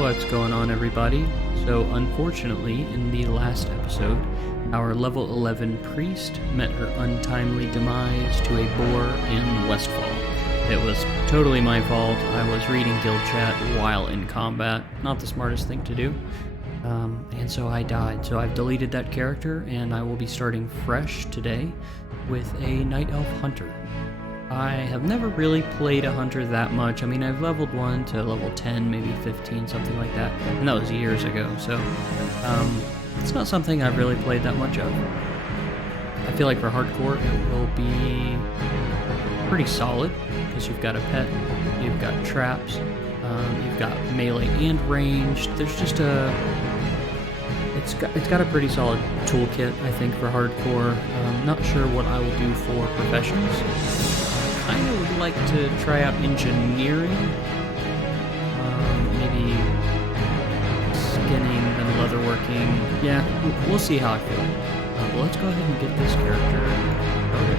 What's going on, everybody? So unfortunately, in the last episode, our level 11 priest met her untimely demise to a boar in Westfall. It was totally my fault. I was reading guild chat while in combat. Not the smartest thing to do. And so I died. So I've deleted that character, and I will be starting fresh today with a Night Elf Hunter. I have never really played a hunter that much. I mean, I've leveled 1 to level 10, maybe 15, something like that. And that was years ago, so it's not something I've really played that much of. I feel like for hardcore, it will be pretty solid, because you've got a pet, you've got traps, you've got melee and ranged. There's just it's got a pretty solid toolkit, I think, for hardcore. Not sure what I will do for professionals. I would like to try out engineering, maybe skinning, then leatherworking. Yeah, we'll see how I feel. But let's go ahead and get this character started.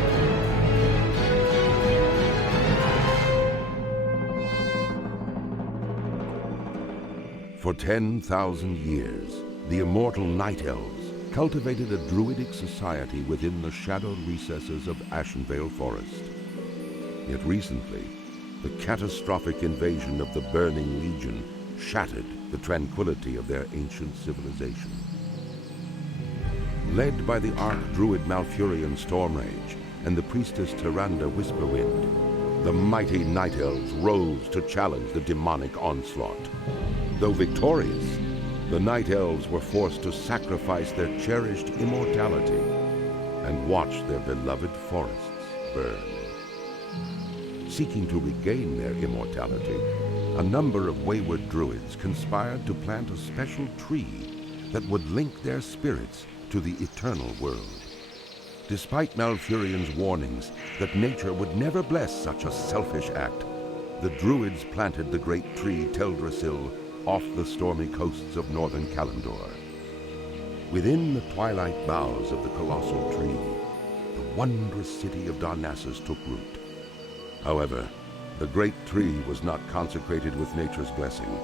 For 10,000 years, the immortal Night Elves cultivated a druidic society within the shadowed recesses of Ashenvale Forest. Yet recently, the catastrophic invasion of the Burning Legion shattered the tranquility of their ancient civilization. Led by the Archdruid Malfurion Stormrage and the priestess Tyrande Whisperwind, the mighty Night Elves rose to challenge the demonic onslaught. Though victorious, the Night Elves were forced to sacrifice their cherished immortality and watch their beloved forests burn. Seeking to regain their immortality, a number of wayward druids conspired to plant a special tree that would link their spirits to the eternal world. Despite Malfurion's warnings that nature would never bless such a selfish act, the druids planted the great tree Teldrassil off the stormy coasts of northern Kalimdor. Within the twilight boughs of the colossal tree, the wondrous city of Darnassus took root. However, the great tree was not consecrated with nature's blessing,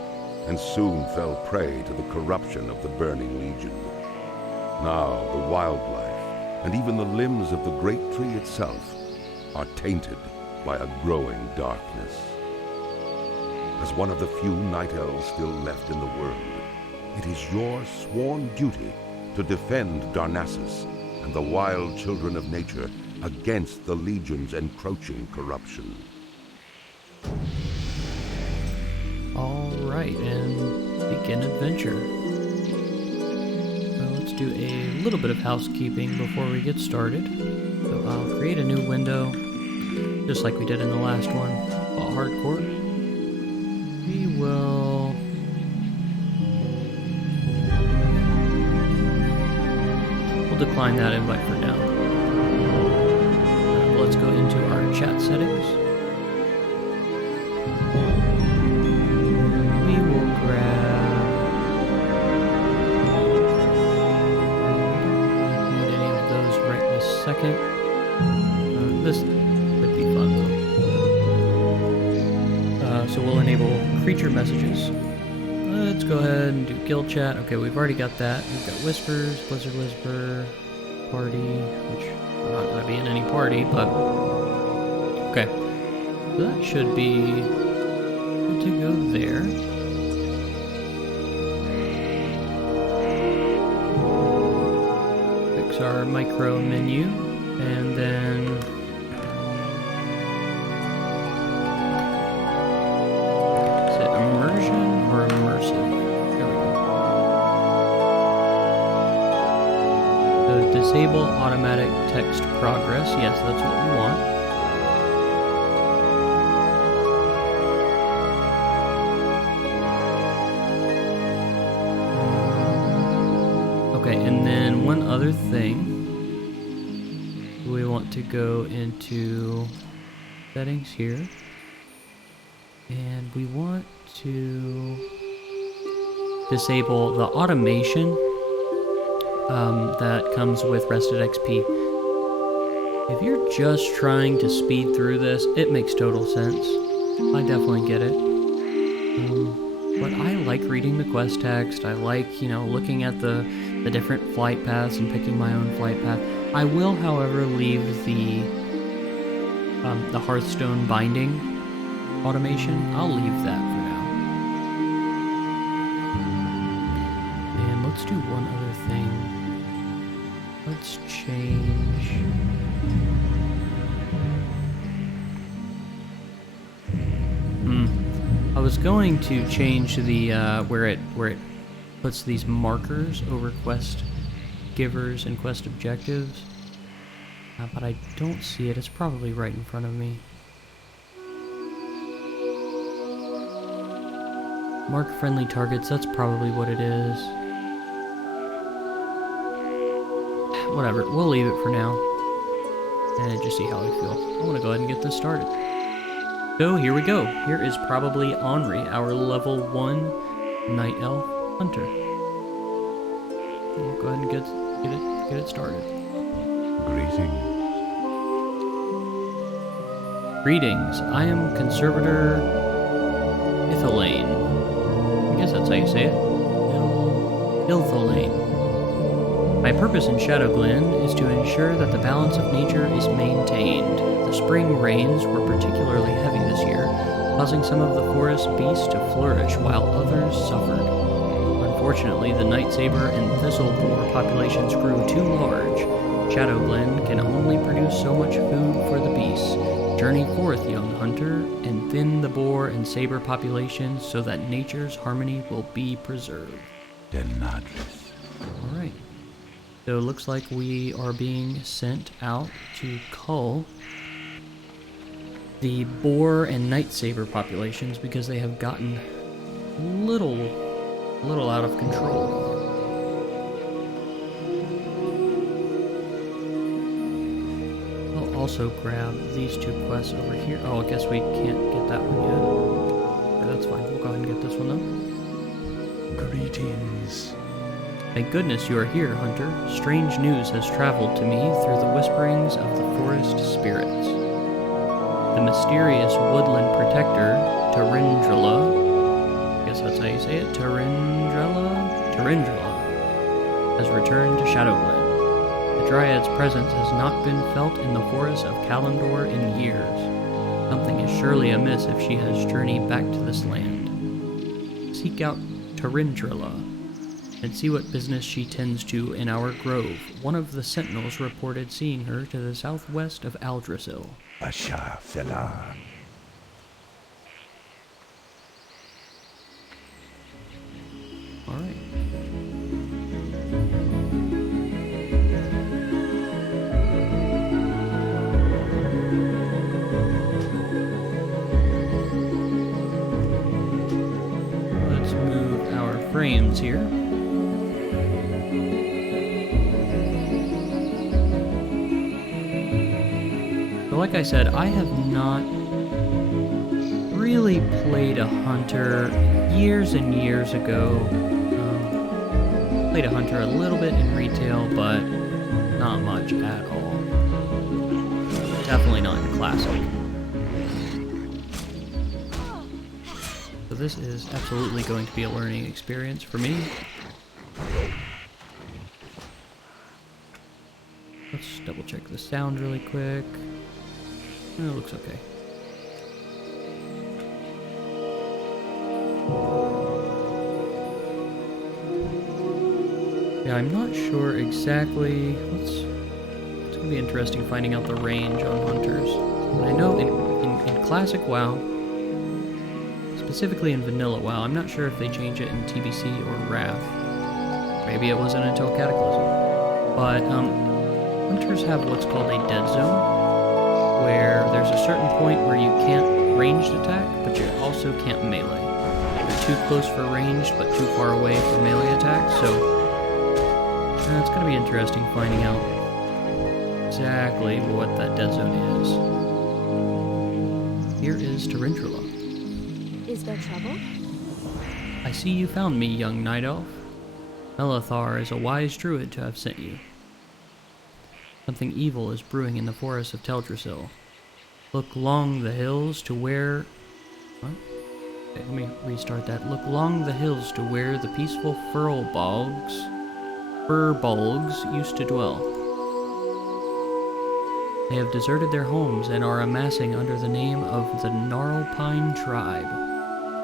and soon fell prey to the corruption of the Burning Legion. Now the wildlife, and even the limbs of the great tree itself, are tainted by a growing darkness. As one of the few Night Elves still left in the world, it is your sworn duty to defend Darnassus and the wild children of nature against the Legion's encroaching corruption. Alright, and begin adventure. Let's do a little bit of housekeeping before we get started. So I'll create a new window, just like we did in the last one, while hardcore. We will... we'll decline that invite for now. Let's go into our chat settings. We will grab... I don't need any of those right this second. This would be fun though. So we'll enable creature messages. Let's go ahead and do guild chat. Okay, we've already got that. We've got whispers, blizzard whisper, party, which I'm not going to be in any party, but okay. So that should be good to go there. Fix our micro menu, and then is it immersion or immersive? Disable automatic text progress. Yes, that's what we want. Okay, and then one other thing. We want to go into settings here. And we want to disable the automation that comes with Rested XP. If you're just trying to speed through this, it makes total sense. I definitely get it. But I like reading the quest text. I like, you know, looking at the different flight paths and picking my own flight path. I will, however, leave the Hearthstone binding automation. I'll leave that for now. And let's do one other thing. Let's change. I was going to change the where it puts these markers over quest givers and quest objectives, but I don't see it. It's probably right in front of me. Mark friendly targets, that's probably what it is. Whatever, we'll leave it for now. And just see how I feel. I want to go ahead and get this started. So here we go. Here is probably Henri, our level 1 Night Elf Hunter. We'll go ahead and get it started. Greetings. I am Conservator Ithilane. I guess that's how you say it. Ithilane. My purpose in Shadowglen is to ensure that the balance of nature is maintained. The spring rains were particularly heavy this year, causing some of the forest beasts to flourish while others suffered. Unfortunately, the night saber and thistle boar populations grew too large. Shadowglen can only produce so much food for the beasts. Journey forth, young hunter, and thin the boar and saber populations so that nature's harmony will be preserved. Alright. So it looks like we are being sent out to cull the boar and night saber populations because they have gotten a little out of control. I'll also grab these 2 quests over here. Oh, I guess we can't get that one yet. Okay, that's fine. We'll go ahead and get this one though. Greetings. Thank goodness you are here, Hunter. Strange news has traveled to me through the whisperings of the forest spirits. The mysterious woodland protector, Tarindrilla, I guess that's how you say it, Tarindrilla, has returned to Shadowglen. The Dryad's presence has not been felt in the forests of Kalimdor in years. Something is surely amiss if she has journeyed back to this land. Seek out Tarindrilla and see what business she tends to in our grove. One of the sentinels reported seeing her to the southwest of Aldrasil. Basha Fela. Alright. Let's move our frames here. Like I said, I have not really played a hunter years and years ago. Played a hunter a little bit in retail, but not much at all. Definitely not in classic. So this is absolutely going to be a learning experience for me. Let's double check the sound really quick. It looks okay. Yeah, I'm not sure exactly. It's gonna be interesting finding out the range on hunters. I know in classic WoW, specifically in vanilla WoW, I'm not sure if they change it in TBC or Wrath. Maybe it wasn't until Cataclysm. But hunters have what's called a dead zone, where there's a certain point where you can't ranged attack, but you also can't melee. You're too close for ranged, but too far away for melee attack, so it's going to be interesting finding out exactly what that dead zone is. Here is Tarindrilla. Is there trouble? I see you found me, young night elf. Melithar is a wise druid to have sent you. Something evil is brewing in the forests of Teldrassil. Look along the hills to where... What? Okay, let me restart that. Look along the hills to where the peaceful fur bolgs used to dwell. They have deserted their homes and are amassing under the name of the Gnarlpine tribe.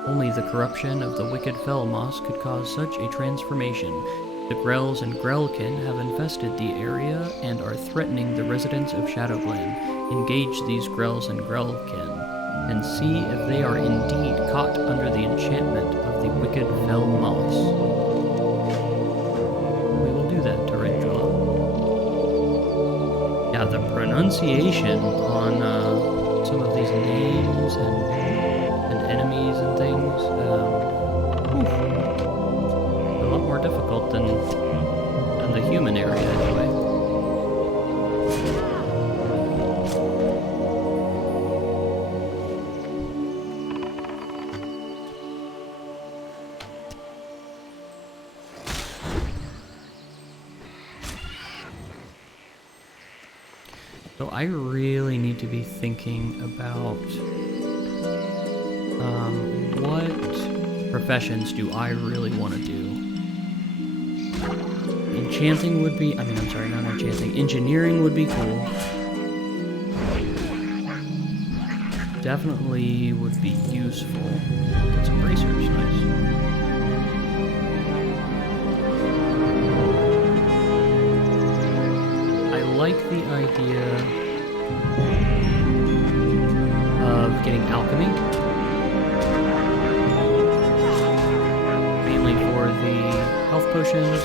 Only the corruption of the wicked Fellmoss could cause such a transformation. The Grells and Grellkin have infested the area and are threatening the residents of Shadowglen. Engage these Grells and Grellkin and see if they are indeed caught under the enchantment of the wicked Fellmoss. We will do that, Tarantula. Yeah, the pronunciation on some of these names and enemies and things, a lot more difficult than the human area anyway. So I really need to be thinking about what professions do I really want to do? Enchanting would be, not enchanting. Engineering would be cool. Definitely would be useful. Get some bracers, nice. I like the idea of getting alchemy. Mainly for the health potions.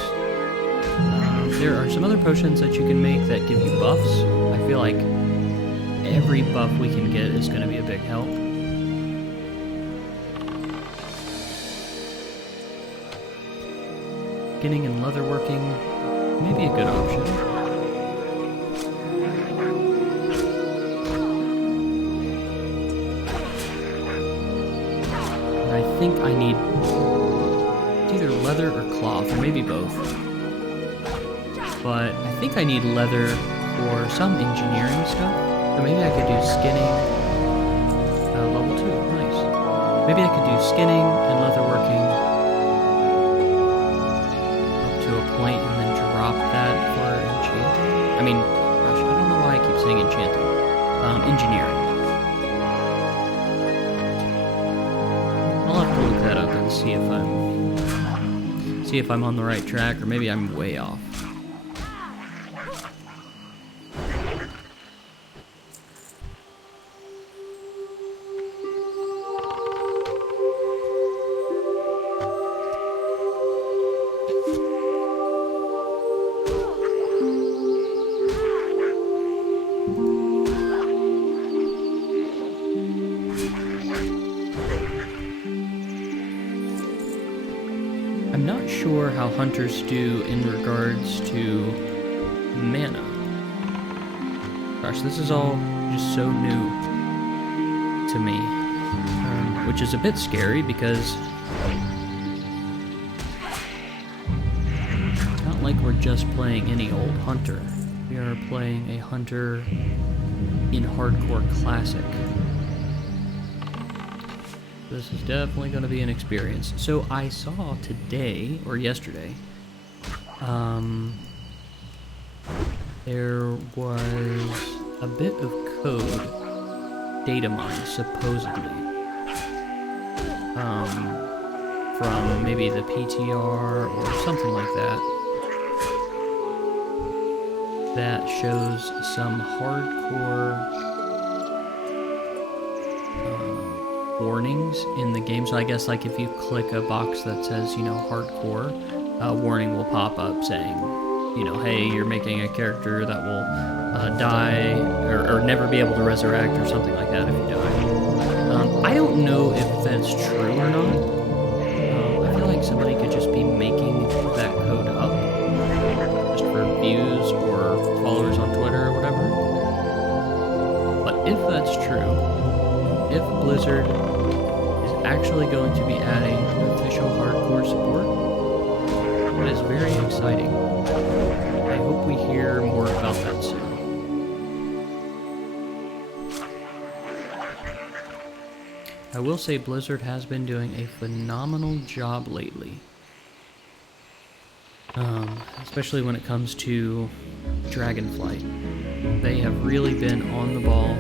There are some other potions that you can make that give you buffs. I feel like every buff we can get is going to be a big help. Skinning and leatherworking may be a good option. And I think I need either leather or cloth, or maybe both. But I think I need leather for some engineering stuff. So maybe I could do skinning. Level 2, nice. Maybe I could do skinning and leatherworking up to a point and then drop that for enchanting. I don't know why I keep saying enchanting. Engineering. I'll have to look that up and see if I'm on the right track, or maybe I'm way off. I'm not sure how hunters do in regards to mana. Gosh, this is all just so new to me, which is a bit scary because it's not like we're just playing any old hunter. We are playing a hunter in hardcore classic. This is definitely going to be an experience. So I saw today, or yesterday, there was a bit of code data mined, supposedly, from maybe the PTR or something like that, that shows some hardcore warnings in the game. So I guess like if you click a box that says, hardcore, a warning will pop up saying, hey, you're making a character that will die or never be able to resurrect or something like that if you die. I don't know if that's true or not. I feel like somebody could just be making that code up just for views or followers on Twitter or whatever. But if that's true, if Blizzard is actually going to be adding official hardcore support, that is very exciting. I hope we hear more about that soon. I will say Blizzard has been doing a phenomenal job lately. Especially when it comes to Dragonflight. They have really been on the ball.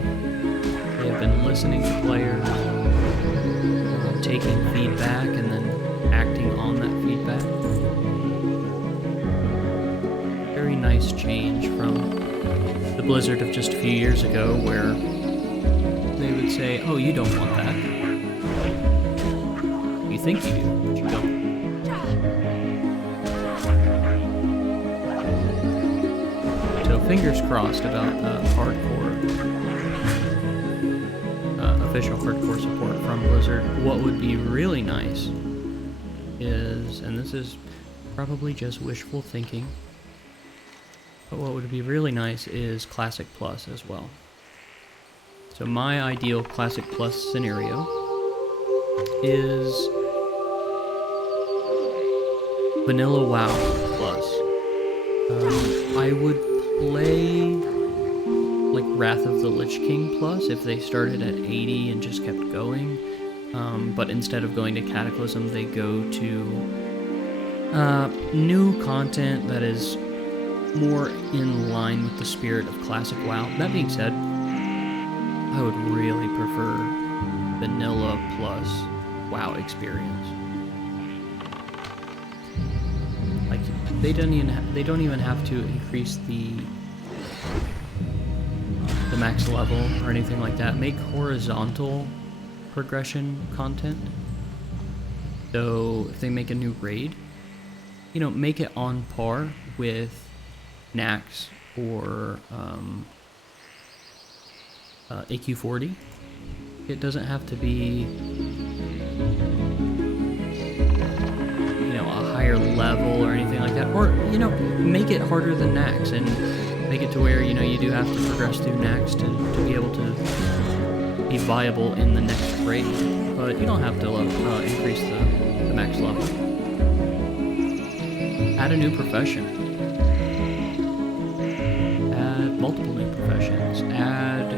They have been listening to players, taking feedback, and then acting on that feedback. Very nice change from the Blizzard of just a few years ago, where they would say, oh, you don't want that. You think you do, but you don't. So fingers crossed about official hardcore support from Blizzard. What would be really nice is, and this is probably just wishful thinking, but what would be really nice is Classic Plus as well. So my ideal Classic Plus scenario is Vanilla WoW Plus. I would play like Wrath of the Lich King Plus if they started at 80 and just kept going. But instead of going to Cataclysm, they go to new content that is more in line with the spirit of Classic WoW. That being said, I would really prefer Vanilla Plus WoW experience. Like they don't even have to increase the max level or anything like that. Make horizontal progression content. So if they make a new raid, you know, make it on par with Nax or AQ40. It doesn't have to be, you know, a higher level or anything like that. Or, you know, make it harder than Nax and make it to where, you know, you do have to progress through Nax to be able to be viable in the next raid. But you don't have to increase the max level. Add a new profession. Add multiple new professions. Add...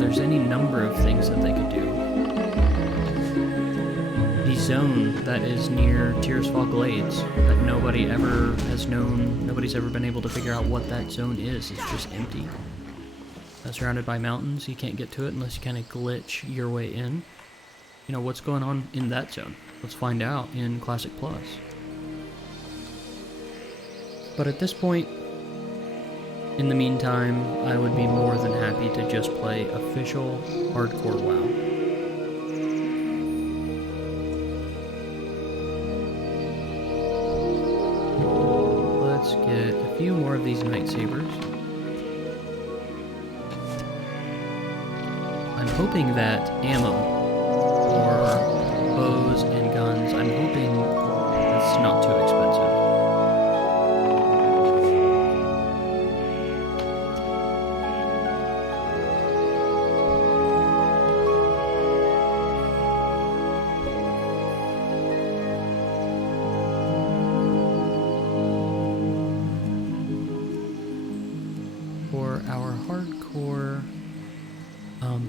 there's any number of things that they could do. The zone that is near Tearsfall Glades that nobody ever has known, nobody's ever been able to figure out what that zone is. It's just empty. Surrounded by mountains, you can't get to it unless you kind of glitch your way in. You know, what's going on in that zone? Let's find out in Classic Plus. But at this point, in the meantime, I would be more than happy to just play official hardcore WoW. Let's get a few more of these Nightsabers. I'm hoping that ammo or bows and guns, I'm hoping it's not too expensive. For our hardcore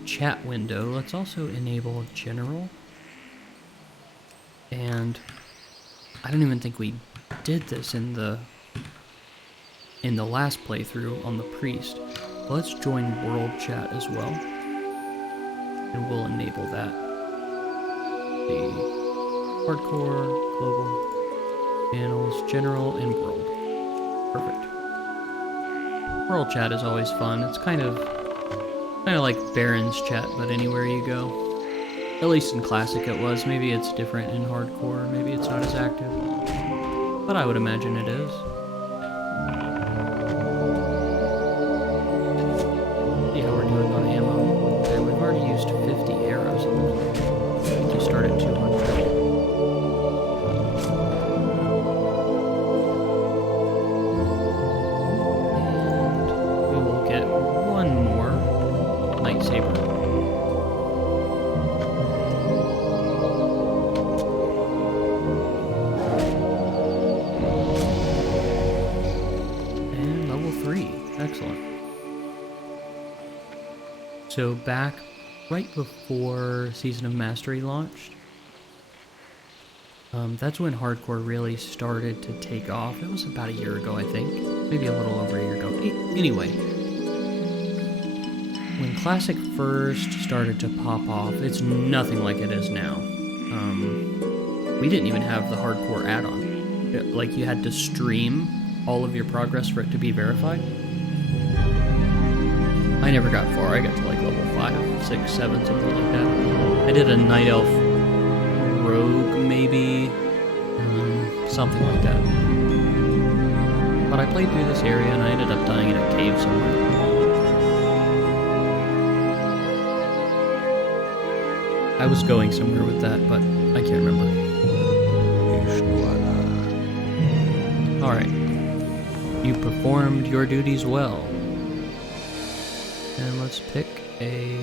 chat window, let's also enable General. And I don't even think we did this in the last playthrough on the Priest. Let's join World Chat as well, and we'll enable that. The hardcore, global, channels, General, and World. Perfect. World Chat is always fun. It's kind of like Baron's Chat, but anywhere you go. At least in Classic it was. Maybe it's different in Hardcore. Maybe it's not as active. But I would imagine it is. See how we're doing on ammo. Okay, we've already used 50 arrows. Just started at 200. So back right before Season of Mastery launched. That's when hardcore really started to take off. It was about a year ago, I think. Maybe a little over a year ago. Anyway, when Classic first started to pop off, it's nothing like it is now. We didn't even have the hardcore add-on. Like, you had to stream all of your progress for it to be verified. I never got far. I got to like level 5, 6, 7, something like that. I did a Night Elf Rogue, maybe. Something like that. But I played through this area and I ended up dying in a cave somewhere. I was going somewhere with that, but I can't remember. Alright. You performed your duties well. And let's pick a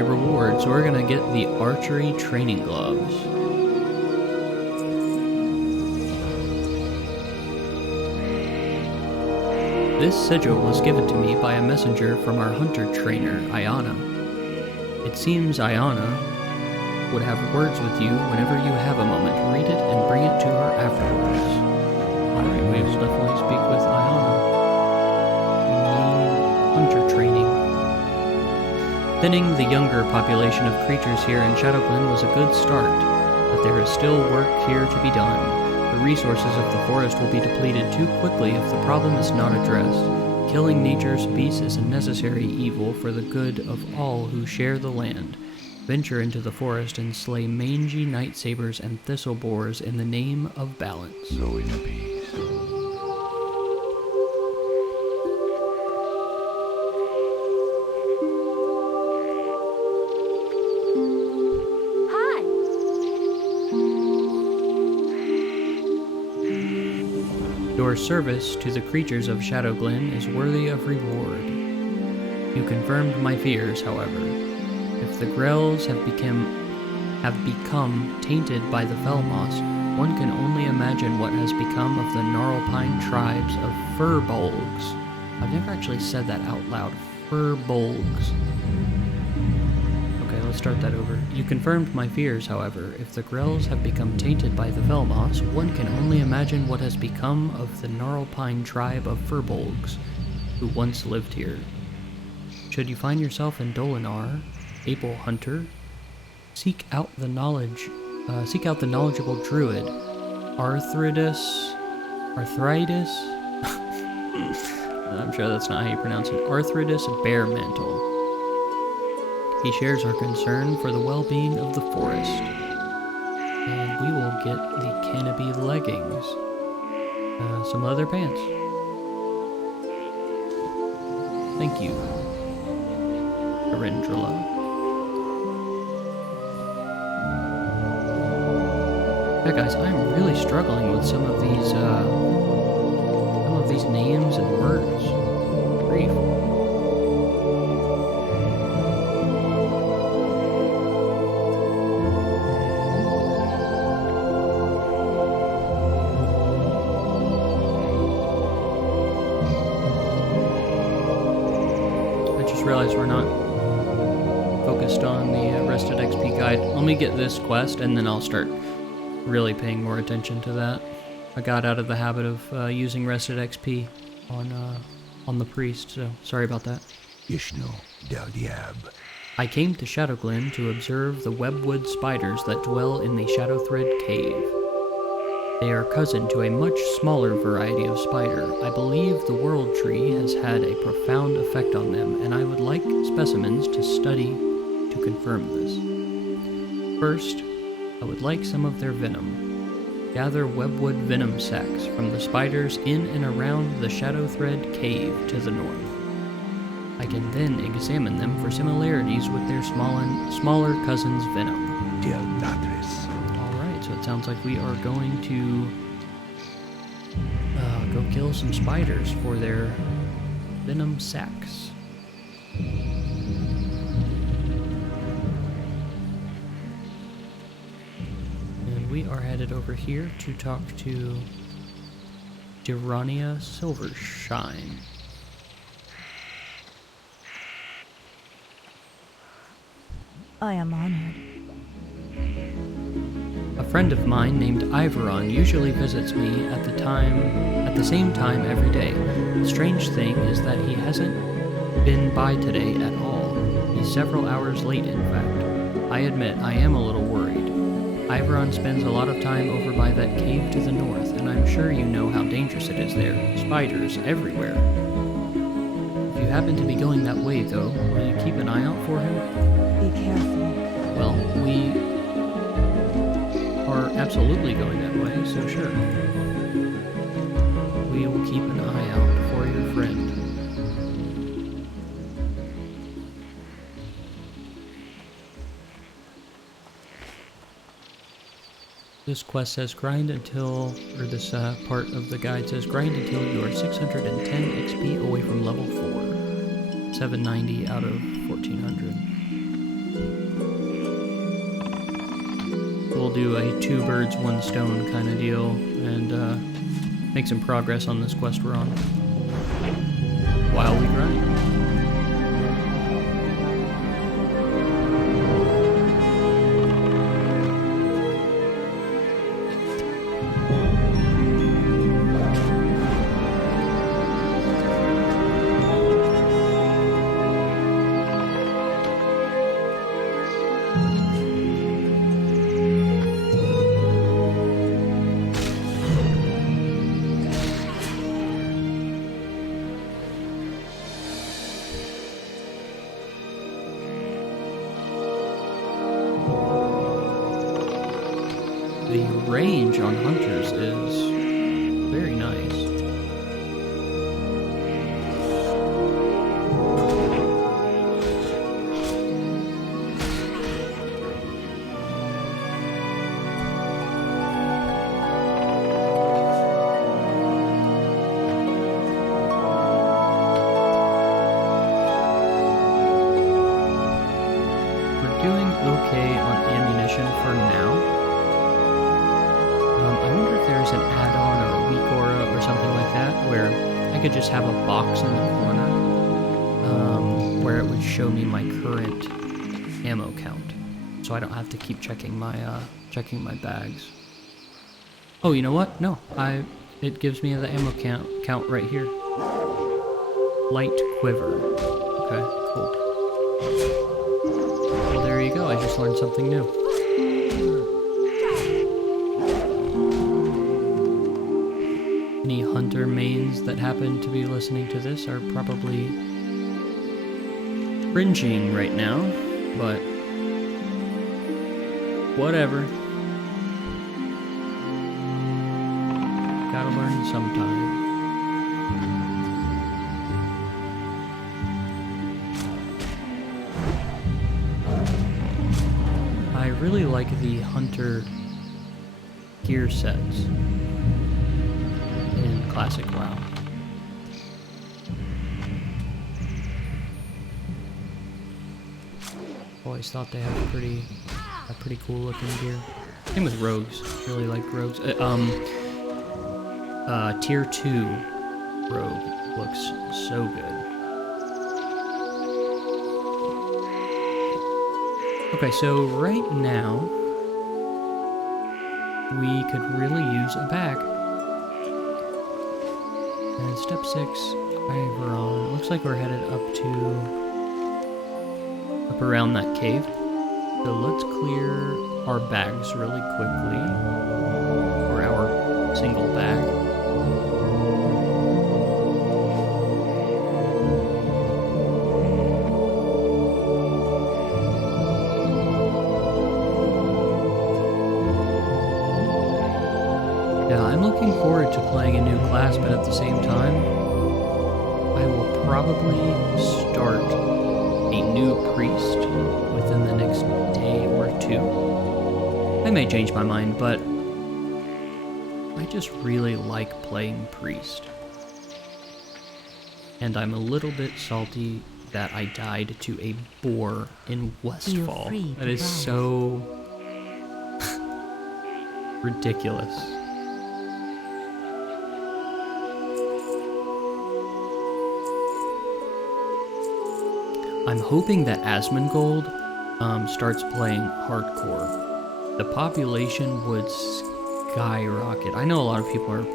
reward. So we're gonna get the archery training gloves. This sigil was given to me by a messenger from our hunter trainer, Ayana. It seems Ayana would have words with you whenever you have a moment. Read it and bring it to her afterwards. Alright, we will definitely speak with Ayana. Hunter training. Thinning the younger population of creatures here in Shadowglen was a good start, but there is still work here to be done. The resources of the forest will be depleted too quickly if the problem is not addressed. Killing nature's beasts is a necessary evil for the good of all who share the land. Venture into the forest and slay mangy night sabers and thistle borers in the name of balance. Go in peace. Hi! Your service to the creatures of Shadowglen is worthy of reward. You confirmed my fears, however. If the Grells have become tainted by the Felmoss, one can only imagine what has become of the Gnarlpine tribes of Furbolgs. I've never actually said that out loud. Furbolgs. Okay, let's start that over. You confirmed my fears, however. If the Grells have become tainted by the Felmoss, one can only imagine what has become of the Gnarlpine tribe of Furbolgs, who once lived here. Should you find yourself in Dolinar, able hunter, seek out the knowledgeable druid, Arthritis. I'm sure that's not how you pronounce it. Arthritis Bearmantle. He shares our concern for the well-being of the forest. And we will get the canopy leggings. Some leather pants. Thank you, Arendrilla. Yeah, guys, I'm really struggling with some of these names and words. Grief. I just realized we're not focused on the Rested XP guide. Let me get this quest, and then I'll start really paying more attention to that. I got out of the habit of using Rested XP on the priest, so sorry about that. Ishno del Diab. I came to Shadowglen to observe the webwood spiders that dwell in the Shadowthread Cave. They are cousin to a much smaller variety of spider. I believe the World Tree has had a profound effect on them, and I would like specimens to study to confirm this. First, I would like some of their venom. Gather webwood venom sacs from the spiders in and around the Shadowthread Cave to the north. I can then examine them for similarities with their smaller cousin's venom. Del Natris. Alright, so it sounds like we are going to go kill some spiders for their venom sacs. We are headed over here to talk to Dirania Silvershine. I am honored. A friend of mine named Iveron usually visits me at the same time every day. The strange thing is that he hasn't been by today at all. He's several hours late, in fact. I admit, I am a little worried. Iveron spends a lot of time over by that cave to the north, and I'm sure you know how dangerous it is there. Spiders everywhere. If you happen to be going that way, though, will you keep an eye out for him? Be careful. Well, we are absolutely going that way, so sure. We will keep an eye out for your friend. This quest says grind until, or this part of the guide says grind until you are 610 XP away from level 4. 790 out of 1400. We'll do a 2 birds, 1 stone kind of deal and make some progress on this quest we're on while we grind. The range on hunters is very nice. We're doing okay on ammunition for now. I wonder if there's an add-on or a weak aura or something like that where I could just have a box in the corner where it would show me my current ammo count, so I don't have to keep checking my bags. Oh, you know what? No, it gives me the ammo count right here. Light quiver. Okay, cool. Well, there you go. I just learned something new. Any hunter mains that happen to be listening to this are probably cringing right now, but whatever. Gotta learn sometime. I really like the hunter gear sets in classic WoW. Always thought they had a pretty cool looking gear. Same with rogues. Really like rogues. Tier 2 rogue looks so good. Okay, so right now we could really use a bag. And step 6, Iveron. Looks like we're headed up around that cave. So let's clear our bags really quickly. Or our single bag. Yeah, I'm looking forward to playing a new class, but at the same time, I will probably start a new priest within the next day or 2. I may change my mind, but I just really like playing priest. And I'm a little bit salty that I died to a boar in Westfall. That is so ridiculous. I'm hoping that Asmongold starts playing hardcore, the population would skyrocket. I know a lot of people are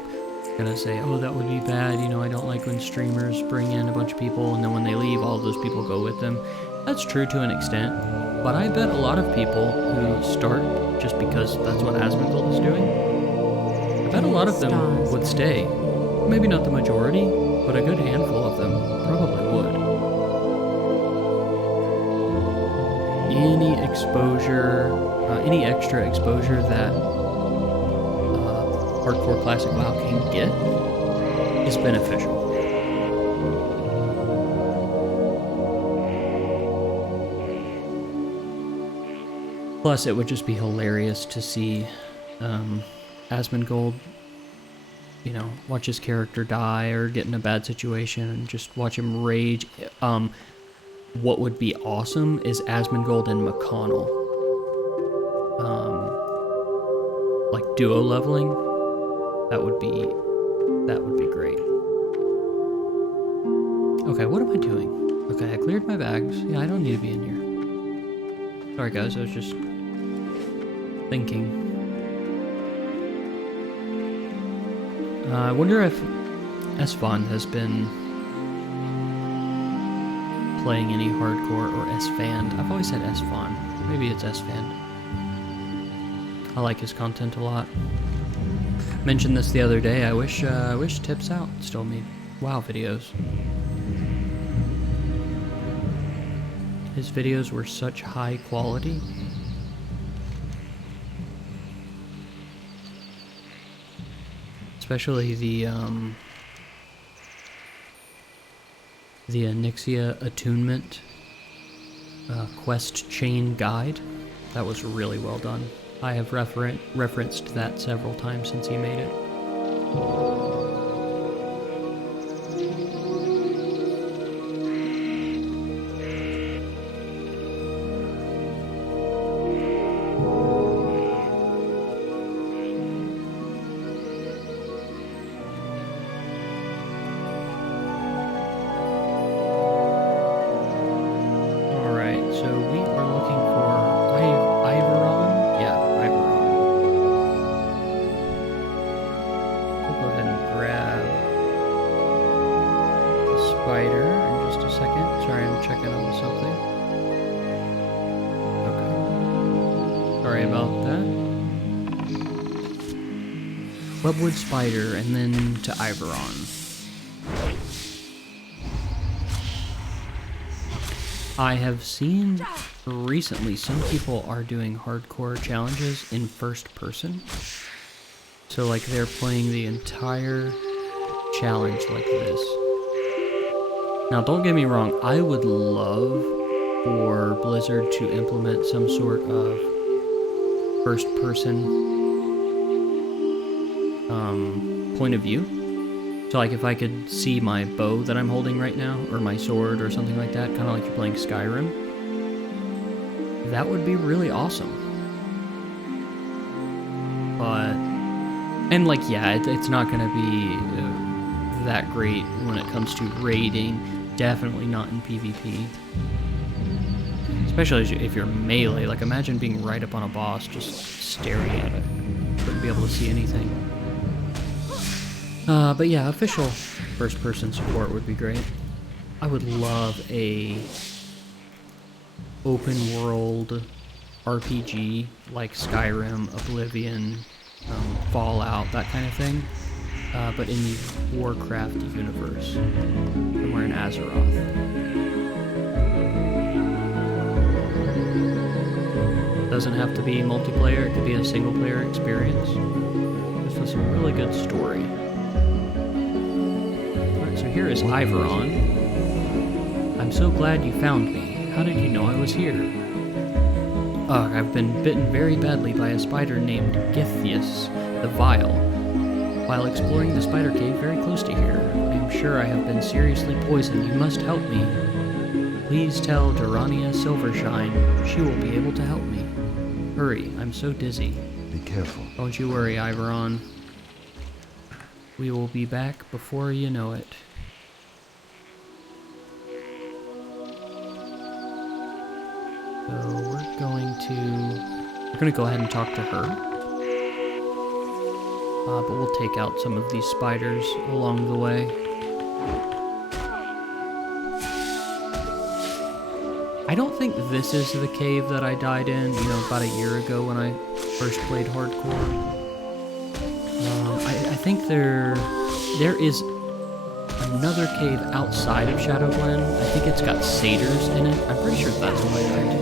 gonna say, oh, that would be bad, you know, I don't like when streamers bring in a bunch of people and then when they leave, all of those people go with them. That's true to an extent, but I bet a lot of people who start just because that's what Asmongold is doing, I bet a lot of them would stay. Maybe not the majority, but a good handful of them probably would. Any exposure, any extra exposure that hardcore classic WoW can get is beneficial. Plus, it would just be hilarious to see Asmongold, you know, watch his character die or get in a bad situation and just watch him rage. What would be awesome is Asmongold and McConnell. Like duo leveling. That would be great. Okay, what am I doing? Okay, I cleared my bags. Yeah, I don't need to be in here. Sorry guys, I was just thinking. I wonder if Esfand has been playing any hardcore, or Esfand. I've always said Esfand. Maybe it's Esfand. I like his content a lot. Mentioned this the other day. I wish Tips Out still made WoW videos. His videos were such high quality. Especially the Onyxia Attunement quest chain guide. That was really well done. I have referenced that several times since he made it. Webwood Spider, and then to Iveron. I have seen recently some people are doing hardcore challenges in first person. So like they're playing the entire challenge like this. Now don't get me wrong, I would love for Blizzard to implement some sort of first person point of view. So like if I could see my bow that I'm holding right now, or my sword or something like that, kind of like you're playing Skyrim, that would be really awesome. But, and like, yeah, it's not going to be that great when it comes to raiding, definitely not in PvP. Especially if you're melee, like imagine being right up on a boss just staring at it. Wouldn't be able to see anything. But yeah, official first-person support would be great. I would love a open-world RPG like Skyrim, Oblivion, Fallout, that kind of thing. But in the Warcraft universe, somewhere in Azeroth. Doesn't have to be multiplayer, it could be a single-player experience. Just with some really good story. So here is Iveron. I'm so glad you found me. How did you know I was here? Ugh, I've been bitten very badly by a spider named Githias the Vile. While exploring the spider cave very close to here, I am sure I have been seriously poisoned. You must help me. Please tell Durania Silvershine she will be able to help me. Hurry, I'm so dizzy. Be careful. Don't you worry, Iveron. We will be back before you know it. we're going to go ahead and talk to her. But we'll take out some of these spiders along the way. I don't think this is the cave that I died in, about a year ago when I first played hardcore. I think there is another cave outside of Shadowglen. I think it's got satyrs in it. I'm pretty sure that's what I died.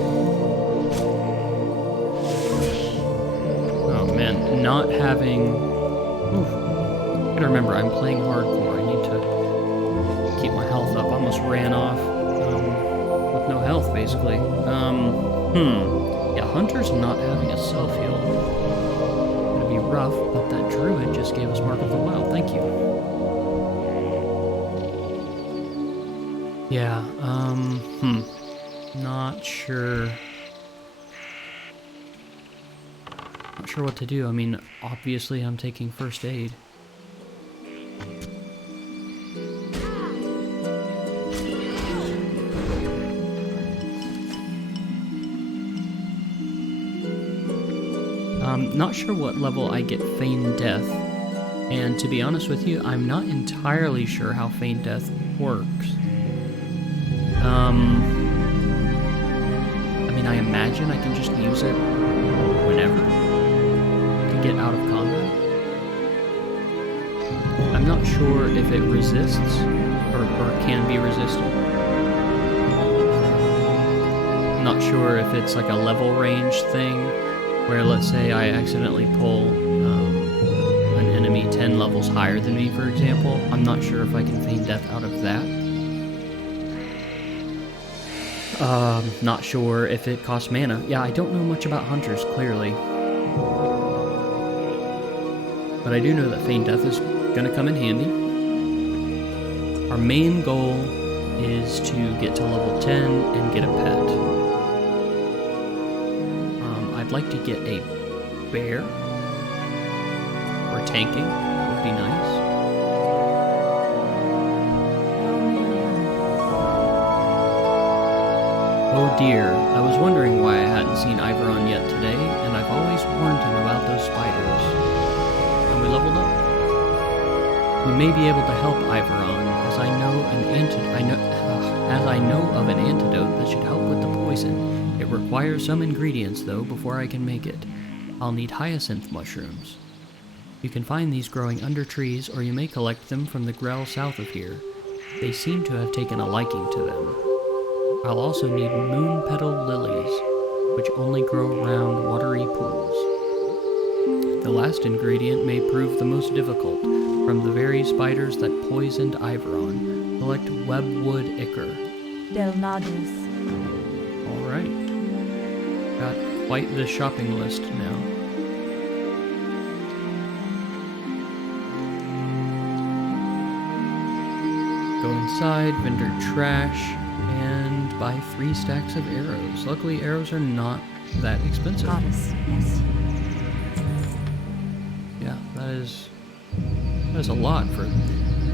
Oh man, not having... I gotta remember, I'm playing hardcore. I need to keep my health up. I almost ran off with no health, basically. Yeah, Hunter's not having a self-heal. Gonna be rough, but that druid just gave us Mark of the Wild. Thank you. Yeah, not sure. Not sure what to do. I mean, obviously I'm taking first aid. Not sure what level I get Feigned Death, and to be honest with you, I'm not entirely sure how Feigned Death works. I mean, I imagine I can just use it whenever to get out of combat. I'm not sure if it resists or can be resisted. I'm not sure if it's like a level range thing where, let's say, I accidentally pull an enemy 10 levels higher than me, for example. I'm not sure if I can feign death out of that. Not sure if it costs mana. Yeah, I don't know much about hunters, clearly. But I do know that feign death is gonna come in handy. Our main goal is to get to level 10 and get a pet. I'd like to get a bear or tanking. That would be nice. Oh dear, I was wondering why I hadn't seen Iveron yet today, and I've always warned him about those spiders. And we leveled up. We may be able to help Iveron, as I know of an antidote that should help with the poison. It requires some ingredients, though, before I can make it. I'll need hyacinth mushrooms. You can find these growing under trees, or you may collect them from the Grell south of here. They seem to have taken a liking to them. I'll also need moon petal lilies, which only grow around watery pools. The last ingredient may prove the most difficult. From the very spiders that poisoned Iveron, collect webwood ichor. Del Nadus. Alright. Got quite the shopping list now. Go inside, vendor trash, and buy 3 stacks of arrows. Luckily, arrows are not that expensive. Goddess, yes. Yeah, that is a lot for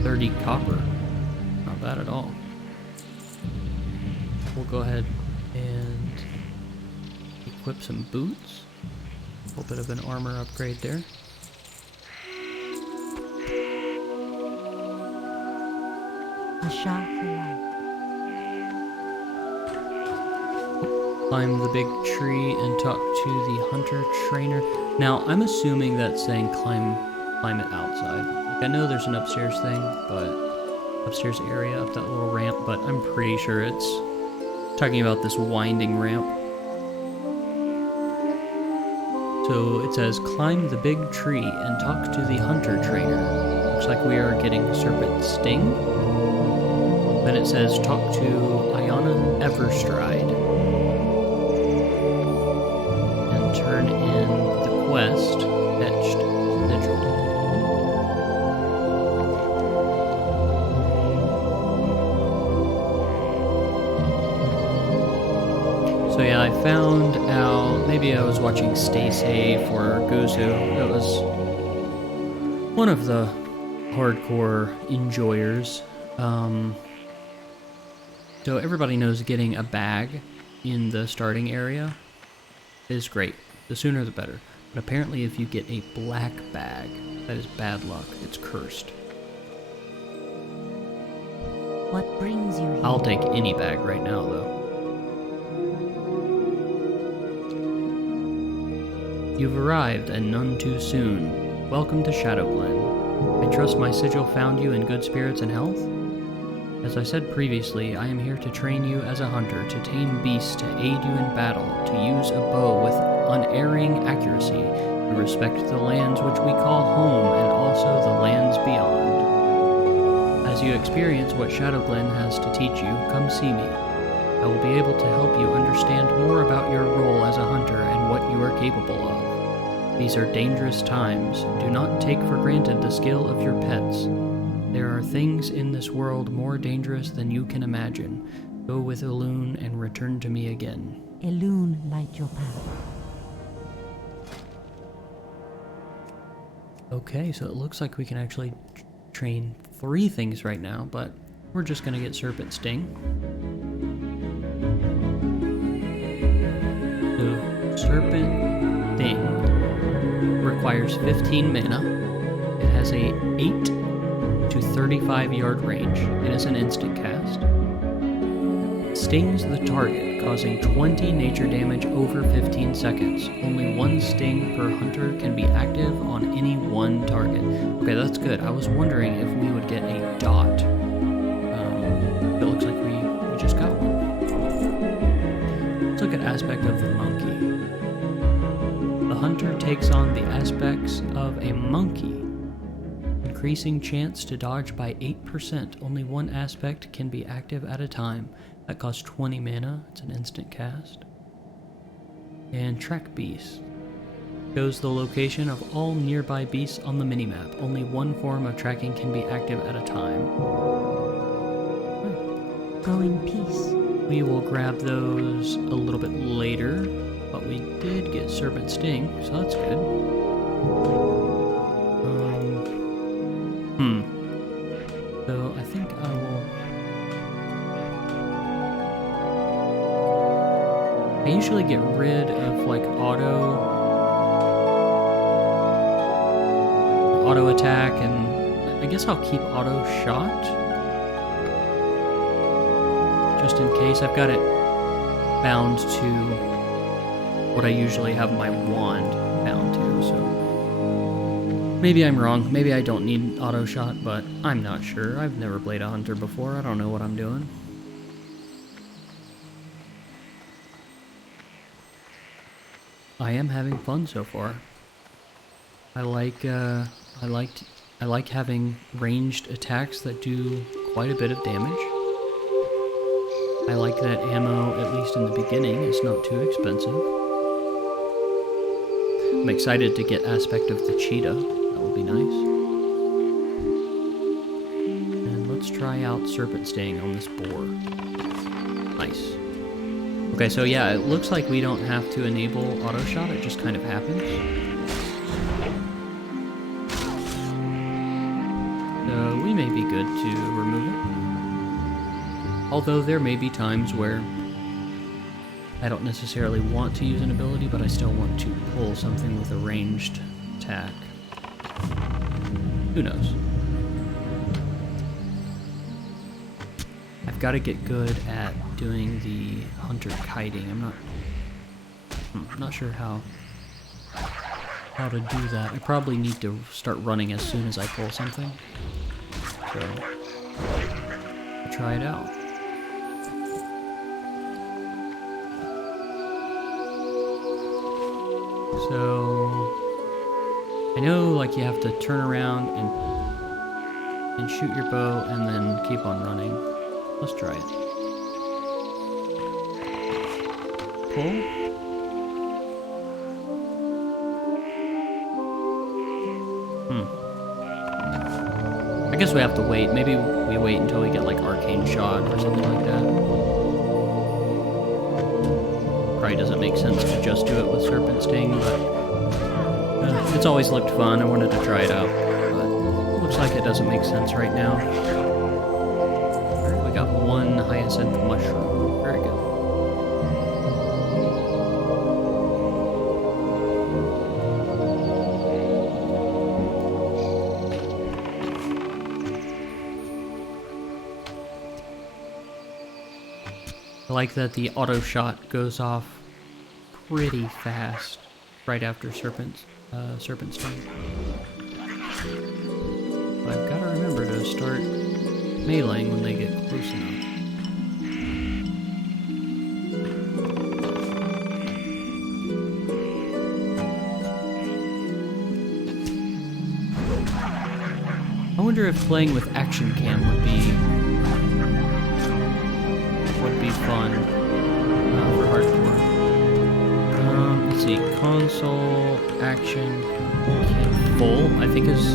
30 copper. Not bad at all. We'll go ahead and equip some boots. A little bit of an armor upgrade there. A shot for life. Climb the big tree and talk to the hunter trainer. Now, I'm assuming that's saying climb it outside. Like, I know there's an upstairs thing, but upstairs area up that little ramp, but I'm pretty sure it's talking about this winding ramp. So it says, climb the big tree and talk to the hunter trainer. Looks like we are getting serpent sting. Then it says, talk to Iona Everstride. And turn in the quest, Etched Sigil. So yeah, I found out, maybe I was watching Stay Safe or Gozu. It was one of the hardcore enjoyers. So everybody knows getting a bag in the starting area is great. The sooner the better. But apparently if you get a black bag, that is bad luck. It's cursed. What brings you here? I'll take any bag right now, though. You've arrived, and none too soon. Welcome to Shadowglen. I trust my sigil found you in good spirits and health? As I said previously, I am here to train you as a hunter, to tame beasts, to aid you in battle, to use a bow with unerring accuracy, to respect the lands which we call home, and also the lands beyond. As you experience what Shadowglen has to teach you, come see me. I will be able to help you understand more about your role as a hunter and what you are capable of. These are dangerous times. Do not take for granted the skill of your pets. There are things in this world more dangerous than you can imagine. Go with Elune and return to me again. Elune, light your path. Okay, so it looks like we can actually train 3 things right now, but we're just gonna get Serpent Sting. So, Serpent Sting requires 15 mana. It has a 8 to 35 yard range. It is an instant cast. Stings the target, causing 20 nature damage over 15 seconds. Only 1 sting per hunter can be active on any one target. Okay, that's good. I was wondering if we would get a dot. It looks like we just got one. Let's look at aspect of the monkey. The hunter takes on the aspects of a monkey. Increasing chance to dodge by 8%. Only 1 aspect can be active at a time. That costs 20 mana. It's an instant cast. And track beasts. Shows the location of all nearby beasts on the minimap. Only 1 form of tracking can be active at a time. Go in peace. We will grab those a little bit later, but we did get Serpent Sting, so that's good. So I think I will... I usually get rid of like auto attack, and I guess I'll keep auto shot just in case. I've got it bound to what I usually have my wand bound to, so maybe I'm wrong. Maybe I don't need auto shot, but I'm not sure. I've never played a hunter before. I don't know what I'm doing. I am having fun so far. I like having ranged attacks that do quite a bit of damage. I like that ammo, at least in the beginning, is not too expensive. I'm excited to get aspect of the cheetah. That will be nice. And let's try out Serpent Sting on this boar. Nice. Okay, so yeah, it looks like we don't have to enable auto shot, it just kind of happens. So we may be good to remove it. Although there may be times where I don't necessarily want to use an ability, but I still want to pull something with a ranged attack. Who knows? I've got to get good at doing the hunter kiting. I'm not sure how to do that. I probably need to start running as soon as I pull something. So I'll try it out. So I know like you have to turn around and shoot your bow and then keep on running. Let's try it. Pull. I guess we have to wait. Maybe we wait until we get like Arcane Shot or something like that. Probably doesn't make sense to just do it with Serpent Sting, but it's always looked fun. I wanted to try it out, but it looks like it doesn't make sense right now. Alright, we got 1 Hyacinth Mushroom. Very good. like that the auto shot goes off pretty fast right after Serpent's turn. But I've got to remember to start meleeing when they get close enough. I wonder if playing with action cam would be fun for hardcore. Let's see, console action full. I think is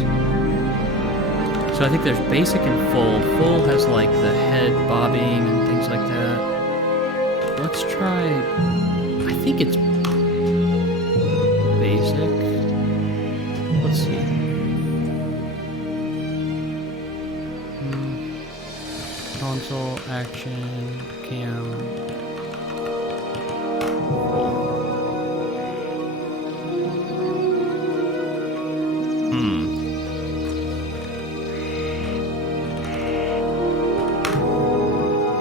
so. I think there's basic and full. Full has like the head bobbing and things like that. Let's try. I think it's basic. Let's see. Console, action, cam.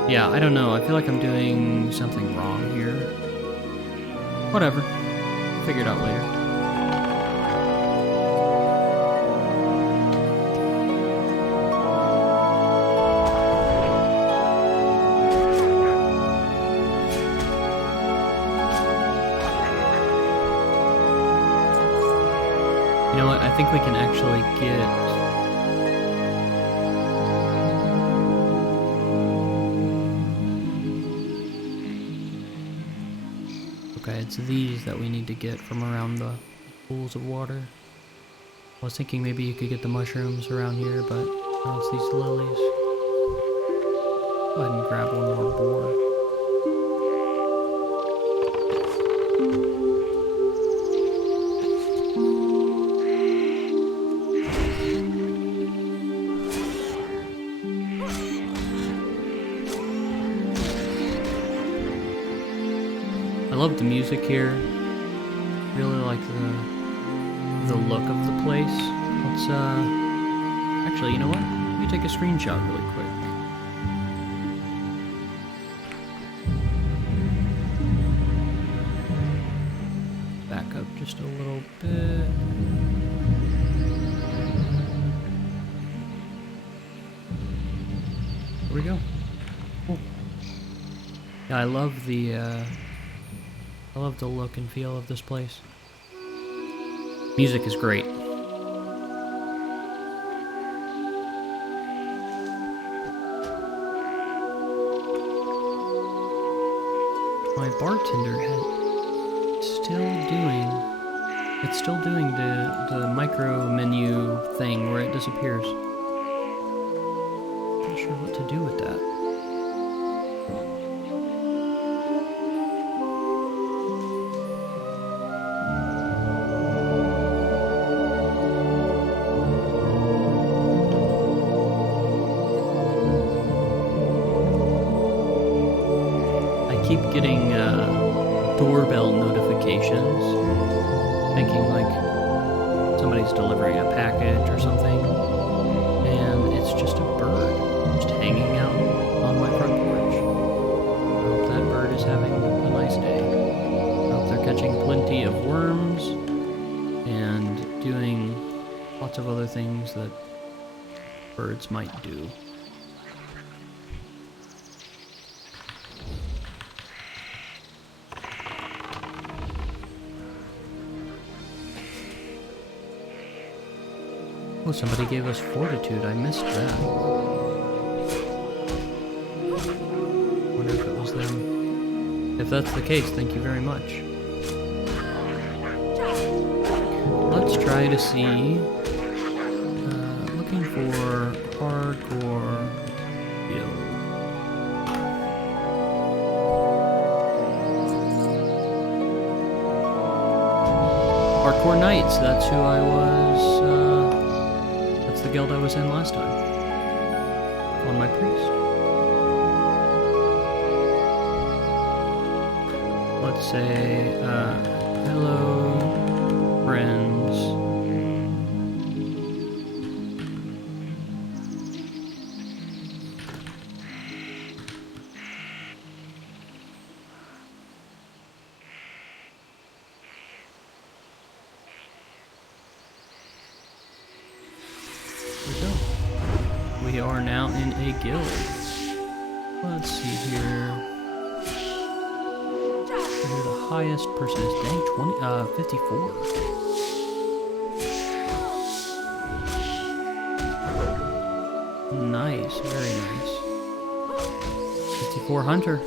Yeah, I don't know. I feel like I'm doing something wrong here. Whatever. Figure it out later. You know what? I think we can actually get... Okay, it's these that we need to get from around the pools of water. I was thinking maybe you could get the mushrooms around here, but no, it's these lilies. Go ahead and grab one more boar. I love the music here. Really like the look of the place. Let's actually, you know what? Let me take a screenshot really quick. Back up just a little bit. Here we go. Cool. Yeah, I love the look and feel of this place. Music is great. My bartender it's still doing the micro menu thing where it disappears. Not sure what to do with that. Keep getting doorbell notifications, thinking like somebody's delivering a package or something, and it's just a bird just hanging out on my front porch. I hope that bird is having a nice day. I hope they're catching plenty of worms and doing lots of other things that birds might do. Oh, somebody gave us fortitude. I missed that. Wonder if it was them. If that's the case, thank you very much. Let's try to see. Looking for hardcore build. Hardcore Knights. That's who I was. The guild I was in last time. On my priest. Let's say, hello, friends. we are now in a guild. Let's see here. Who the highest person is? Dang, 54. Nice, very nice. 54 hunter.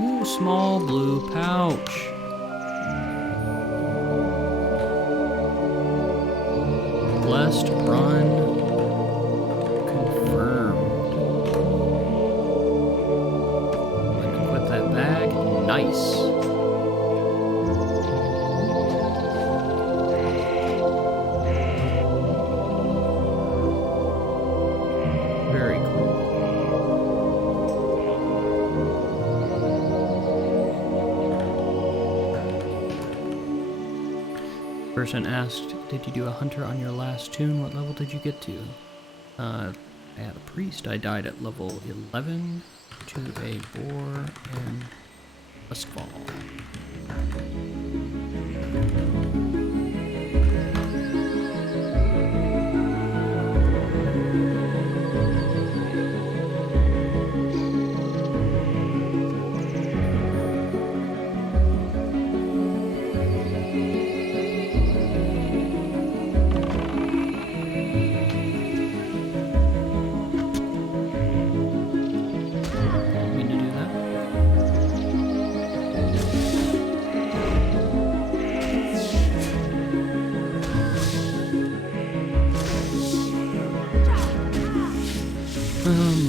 Ooh, small blue pouch. Blessed run confirmed. Let's equip that bag. Nice. Very cool. Person asked, did you do a hunter on your last tune? What level did you get to? I had a priest. I died at level 11 to a boar and a squall.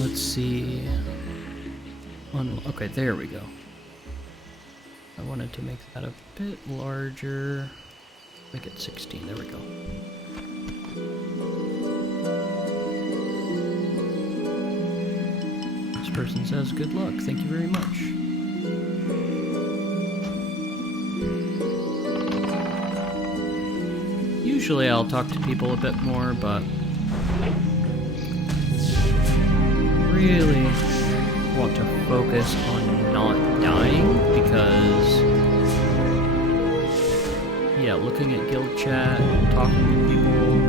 Let's see. Okay, there we go. I wanted to make that a bit larger. Make it 16. There we go. This person says, good luck. Thank you very much. Usually I'll talk to people a bit more, but really want to focus on not dying because, yeah, looking at guild chat and talking to people,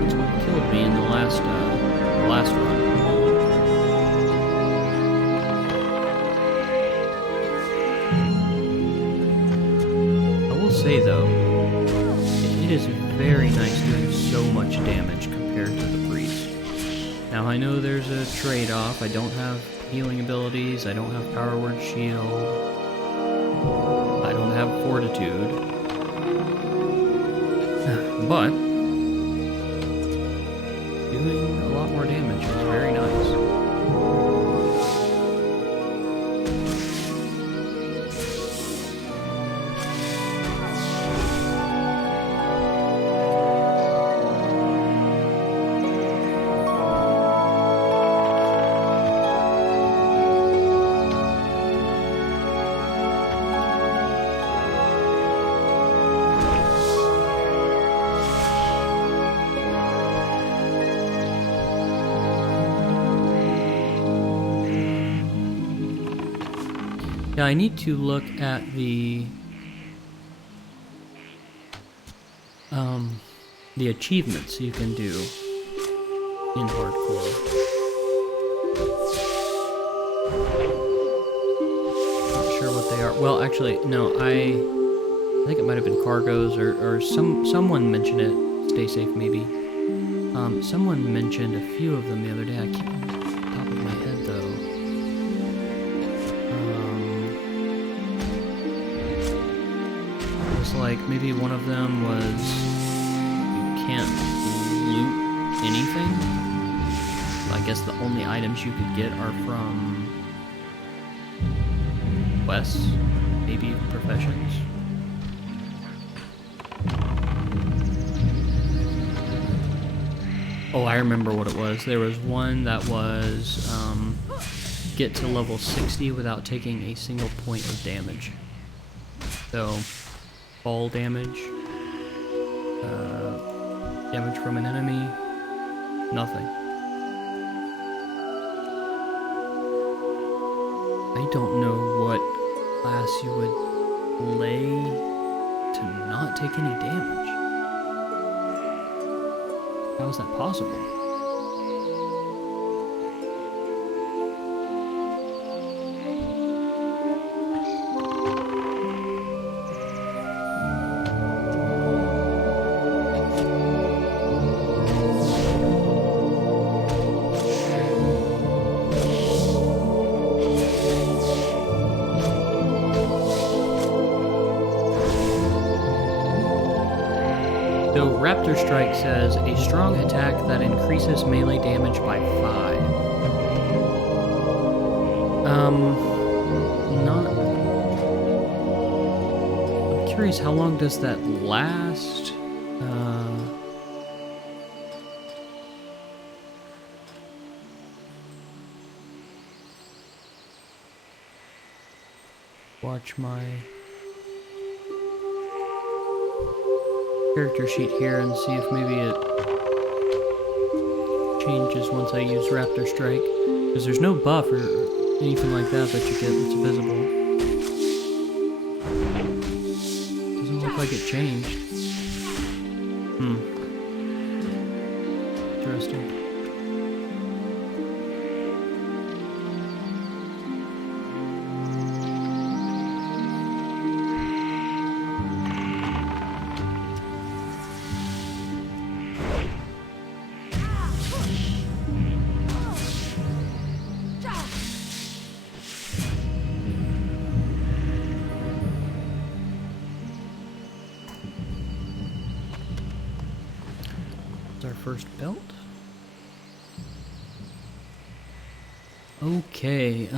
that's what killed me in the last run. I will say though, it is very nice doing so much damage compared to the priest. Now I know there's a trade-off. I don't have healing abilities, I don't have power word shield, I don't have fortitude, but doing a lot more damage is very nice. Yeah, I need to look at the achievements you can do in hardcore. Not sure what they are. Well, actually, no, I think it might have been cargoes or someone mentioned it. Stay safe, maybe. Someone mentioned a few of them the other day. I can't remember off the top of my head though. Like maybe one of them was you can't loot anything. I guess the only items you could get are from quests, maybe professions. Oh, I remember what it was. There was one that was get to level 60 without taking a single point of damage. So fall damage, damage from an enemy, nothing. I don't know what class you would play to not take any damage. How is that possible? So Raptor Strike says a strong attack that increases melee damage by 5. Not. I'm curious, how long does that last? Watch my character sheet here and see if maybe it changes once I use Raptor Strike, because there's no buff or anything like that that you get that's visible. Doesn't look like it changed. Interesting. Our first belt. Okay,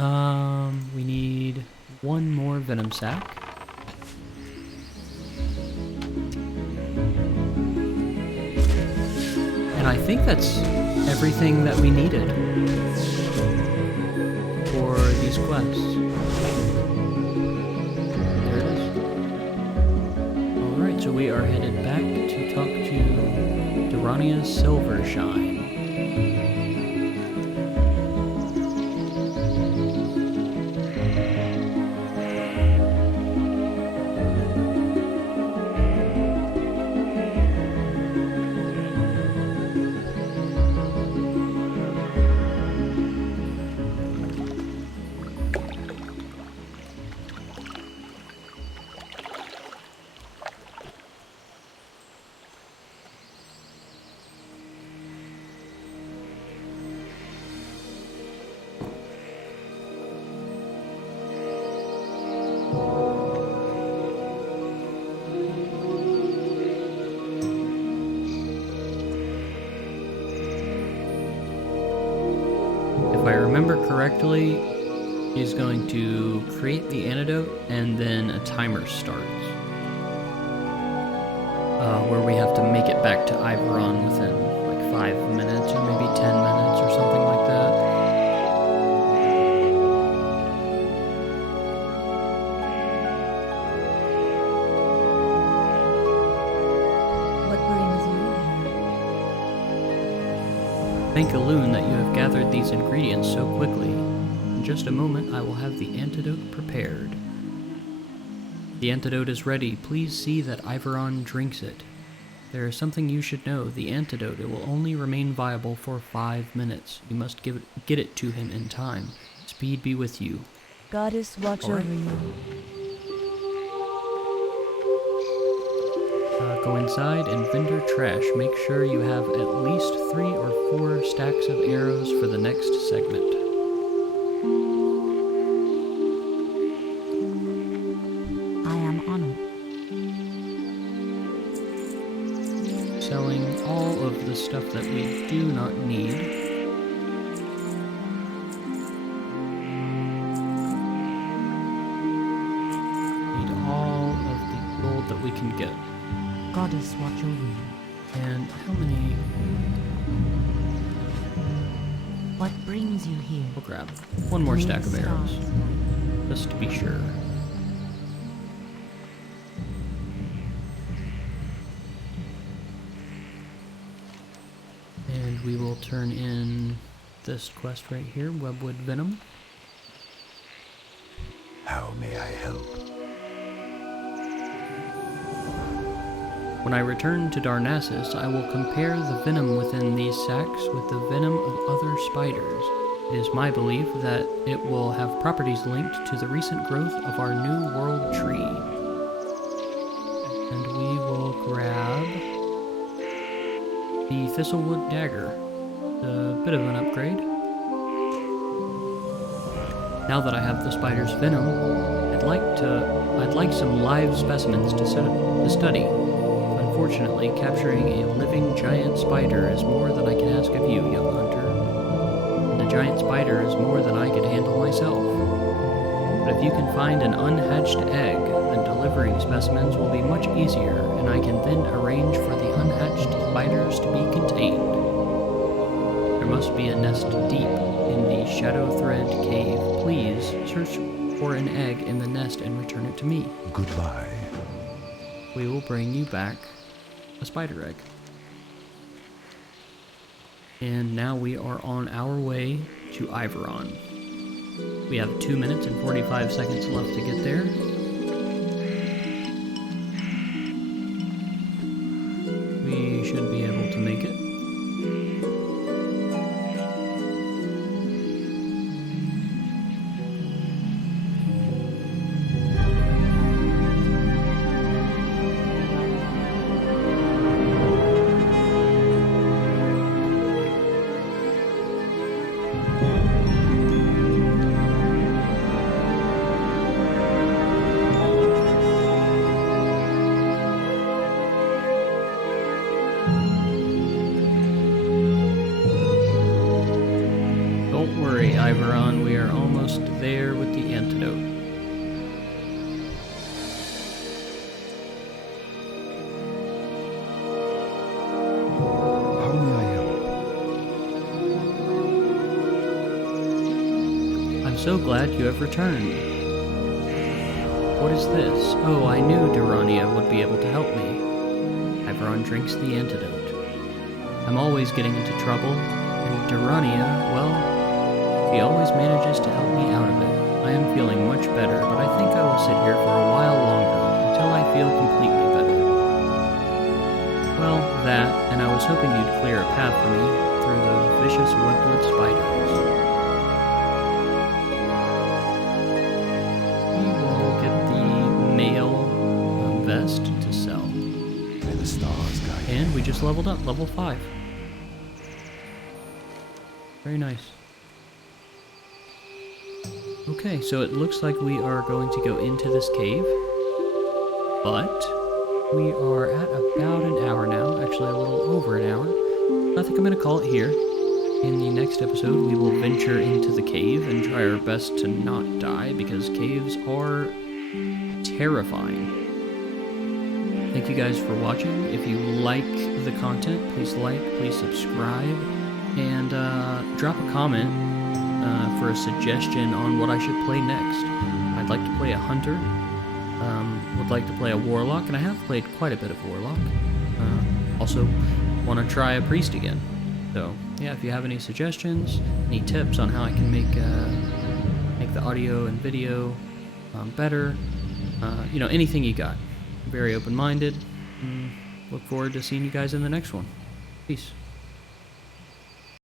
we need one more venom sac. And I think that's everything that we needed for these quests. There it is. Alright, so we are headed back to talk to Durania's Silvershine. If I remember correctly, he's going to create the antidote and then a timer starts. Where we have to make it back to Iveron within like 5 minutes or maybe 10 minutes or something like that. What brings you Thank Elune that you have gathered these ingredients so quickly. In just a moment, I will have the antidote prepared. The antidote is ready. Please see that Iveron drinks it. There is something you should know. The antidote, it will only remain viable for 5 minutes. You must get it to him in time. Speed be with you. Goddess watch over you. Go inside and vendor trash. Make sure you have at least 3 or 4 stacks of arrows for the next segment. I am honored. Selling all of the stuff that we do not need. Need all of the gold that we can get. Goddess watch over you. And how many? What brings you here? We'll grab one more stack of arrows, just to be sure. And we will turn in this quest right here, Webwood Venom. How may I help? When I return to Darnassus, I will compare the venom within these sacs with the venom of other spiders. It is my belief that it will have properties linked to the recent growth of our new world tree. And we will grab the Thistlewood Dagger. A bit of an upgrade. Now that I have the spider's venom, I'd like some live specimens to study. Unfortunately, capturing a living giant spider is more than I can ask of you, young hunter. And a giant spider is more than I can handle myself. But if you can find an unhatched egg, then delivering specimens will be much easier, and I can then arrange for the unhatched spiders to be contained. There must be a nest deep in the Shadow Thread Cave. Please search for an egg in the nest and return it to me. Goodbye. We will bring you back a spider egg. And now we are on our way to Iveron. We have 2 minutes and 45 seconds left to get there. We should be able to make it. Iveron, we are almost there with the antidote. How may I help? I'm so glad you have returned. What is this? Oh, I knew Durania would be able to help me. Iveron drinks the antidote. I'm always getting into trouble, and Durania, well, she always manages to help me out of it. I am feeling much better, but I think I will sit here for a while longer, until I feel completely better. Well, that, and I was hoping you'd clear a path for me through those vicious webwood spiders. We will get the mail vest to sell. May the stars guide you. And we just leveled up, level 5. Very nice. Okay, so it looks like we are going to go into this cave, but we are at about an hour now, actually a little over an hour. I think I'm going to call it here. In the next episode, we will venture into the cave and try our best to not die, because caves are terrifying. Thank you guys for watching. If you like the content, please like, please subscribe, and drop a comment for a suggestion on what I should play next. I'd like to play a hunter, would like to play a warlock, and I have played quite a bit of warlock. Also want to try a priest again. So yeah, if you have any suggestions, any tips on how I can make the audio and video better, you know, anything you got. I'm very open-minded. Look forward to seeing you guys in the next one. Peace.